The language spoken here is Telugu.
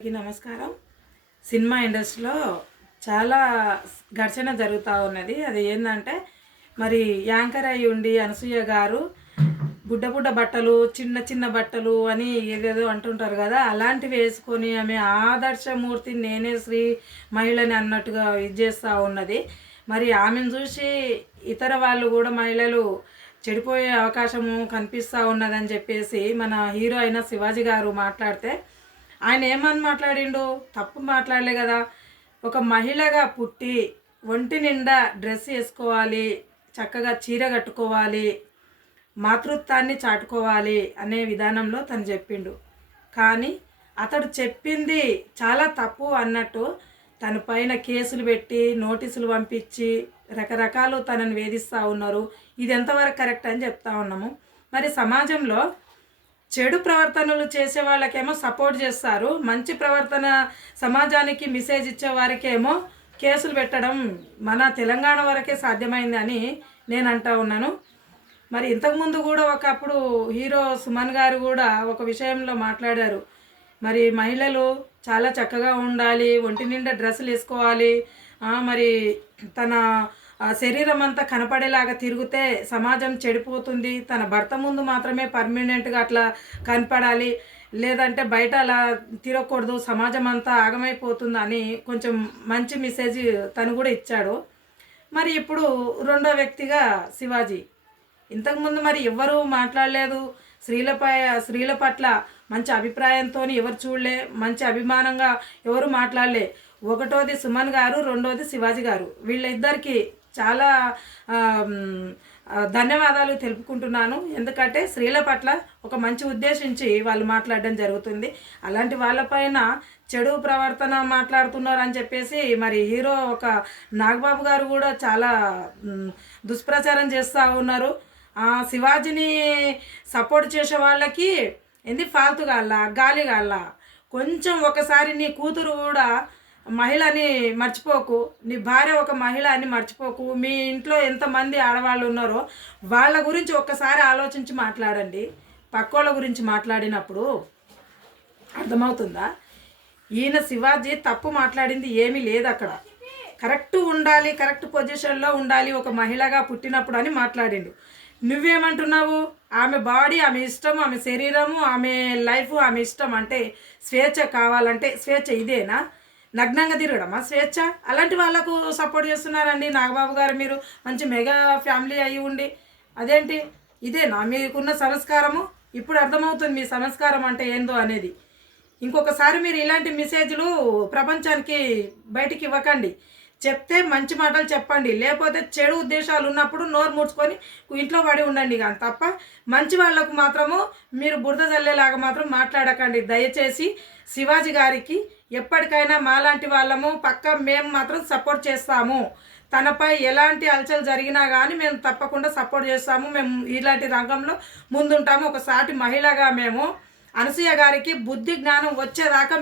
నమస్కారం. సినిమా ఇండస్ట్రీలో చాలా ఘర్షణ జరుగుతూ ఉన్నది. అది ఏంటంటే మరి యాంకర్ అయి ఉండి అనసూయ గారు బుడ్డ బుడ్డ బట్టలు చిన్న చిన్న బట్టలు అని ఏదేదో అంటుంటారు కదా అలాంటివి వేసుకొని ఆమె ఆదర్శమూర్తి నేనే శ్రీ మహిళని అన్నట్టుగా ఇది చేస్తూ ఉన్నది. మరి ఆమెను చూసి ఇతర వాళ్ళు కూడా మహిళలు చెడిపోయే అవకాశము కనిపిస్తూ ఉన్నదని చెప్పేసి మన హీరో అయిన శివాజీ గారు మాట్లాడితే ఆయన ఏమని మాట్లాడిండు? తప్పు మాట్లాడలే కదా. ఒక మహిళగా పుట్టి ఒంటి నిండా డ్రెస్ వేసుకోవాలి చక్కగా చీర కట్టుకోవాలి మాతృత్వాన్ని చాటుకోవాలి అనే విధానంలో తను చెప్పిండు. కానీ అతడు చెప్పింది చాలా తప్పు అన్నట్టు తన పైన కేసులు పెట్టి నోటీసులు పంపించి రకరకాలు తనని వేధిస్తూ ఉన్నారు. ఇది ఎంతవరకు కరెక్ట్ అని చెప్తా ఉన్నాము. మరి సమాజంలో చెడు ప్రవర్తనలు చేసే వాళ్ళకేమో సపోర్ట్ చేస్తారు. మంచి ప్రవర్తన సమాజానికి మెసేజ్ ఇచ్చే వారికేమో కేసులు పెట్టడం మన తెలంగాణ వరకే సాధ్యమైంది అని నేను అంటా ఉన్నాను. మరి ఇంతకుముందు కూడా ఒకప్పుడు హీరో సుమన్ గారు కూడా ఒక విషయంలో మాట్లాడారు. మరి మహిళలు చాలా చక్కగా ఉండాలి ఒంటి నిండా డ్రెస్సులు వేసుకోవాలి. మరి తన శరీరం అంతా కనపడేలాగా తిరిగితే సమాజం చెడిపోతుంది. తన భర్త ముందు మాత్రమే పర్మనెంట్గా అట్లా కనపడాలి. లేదంటే బయట అలా తిరగకూడదు. సమాజం అంతా ఆగమైపోతుంది అని కొంచెం మంచి మెసేజ్ తను కూడా ఇచ్చాడు. మరి ఇప్పుడు రెండో వ్యక్తిగా శివాజీ. ఇంతకుముందు మరి ఎవ్వరూ మాట్లాడలేదు. స్త్రీలపై స్త్రీల పట్ల మంచి అభిప్రాయంతో ఎవరు చూడలే మంచి అభిమానంగా ఎవరు మాట్లాడలే. ఒకటోది సుమన్ గారు రెండోది శివాజీ గారు. వీళ్ళిద్దరికీ చాలా ధన్యవాదాలు తెలుపుకుంటున్నాను. ఎందుకంటే స్త్రీల పట్ల ఒక మంచి ఉద్దేశించి వాళ్ళు మాట్లాడడం జరుగుతుంది. అలాంటి వాళ్ళపైన చెడు ప్రవర్తన మాట్లాడుతున్నారు అని చెప్పేసి మరి హీరో ఒక నాగబాబు గారు కూడా చాలా దుష్ప్రచారం చేస్తూ ఉన్నారు. శివాజీని సపోర్ట్ చేసే వాళ్ళకి ఏంది? ఫాల్తు గాళ్ళ గాలి గాళ్ళ కొంచెం ఒకసారి నీ కూతురు కూడా మహిళని మర్చిపోకు. నీ భార్య ఒక మహిళ అని మర్చిపోకు. మీ ఇంట్లో ఎంతమంది ఆడవాళ్ళు ఉన్నారో వాళ్ళ గురించి ఒక్కసారి ఆలోచించి మాట్లాడండి. పక్కోళ్ళ గురించి మాట్లాడినప్పుడు అర్థమవుతుందా? ఈయన శివాజీ తప్పు మాట్లాడింది ఏమీ లేదు అక్కడ. కరెక్ట్ ఉండాలి కరెక్ట్ పొజిషన్లో ఉండాలి ఒక మహిళగా పుట్టినప్పుడు అని మాట్లాడిండు. నువ్వేమంటున్నావు? ఆమె బాడీ ఆమె ఇష్టం ఆమె శరీరము ఆమె లైఫ్ ఆమె ఇష్టం అంటే స్వేచ్ఛ కావాలంటే స్వేచ్ఛ ఇదేనా? నగ్నంగా తిరగడమా? స్వేచ్ఛ? అలాంటి వాళ్ళకు సపోర్ట్ చేస్తున్నారండి నాగబాబు గారు మీరు. మంచి మెగా ఫ్యామిలీ అయి ఉండి. అదేంటి? ఇదేనా మీకున్న సంస్కారము. ఇప్పుడు అర్థమవుతుంది మీ సంస్కారం అంటే ఏందో అనేది. ఇంకొకసారి మీరు ఇలాంటి మెసేజ్లు ప్రపంచానికి బయటికి ఇవ్వకండి. చెప్తే మంచి మాటలు చెప్పండి. లేకపోతే చెడు ఉద్దేశాలు ఉన్నప్పుడు నోరు ముడుచుకొని ఇంట్లో పడి ఉండండి కానీ తప్ప మంచి వాళ్ళకు మాత్రము మీరు బురద చల్లేలాగా మాత్రం మాట్లాడకండి. దయచేసి శివాజీ గారికి ఎప్పటికైనా మాలాంటి వాళ్ళము పక్క మేము మాత్రం సపోర్ట్ చేస్తాము. తనపై ఎలాంటి అలచలు జరిగినా కానీ మేము తప్పకుండా సపోర్ట్ చేస్తాము. మేము ఇలాంటి రంగంలో ముందుంటాము. ఒక సాటి మహిళగా మేము అనసూయ గారికి బుద్ధి జ్ఞానం వచ్చేదాకా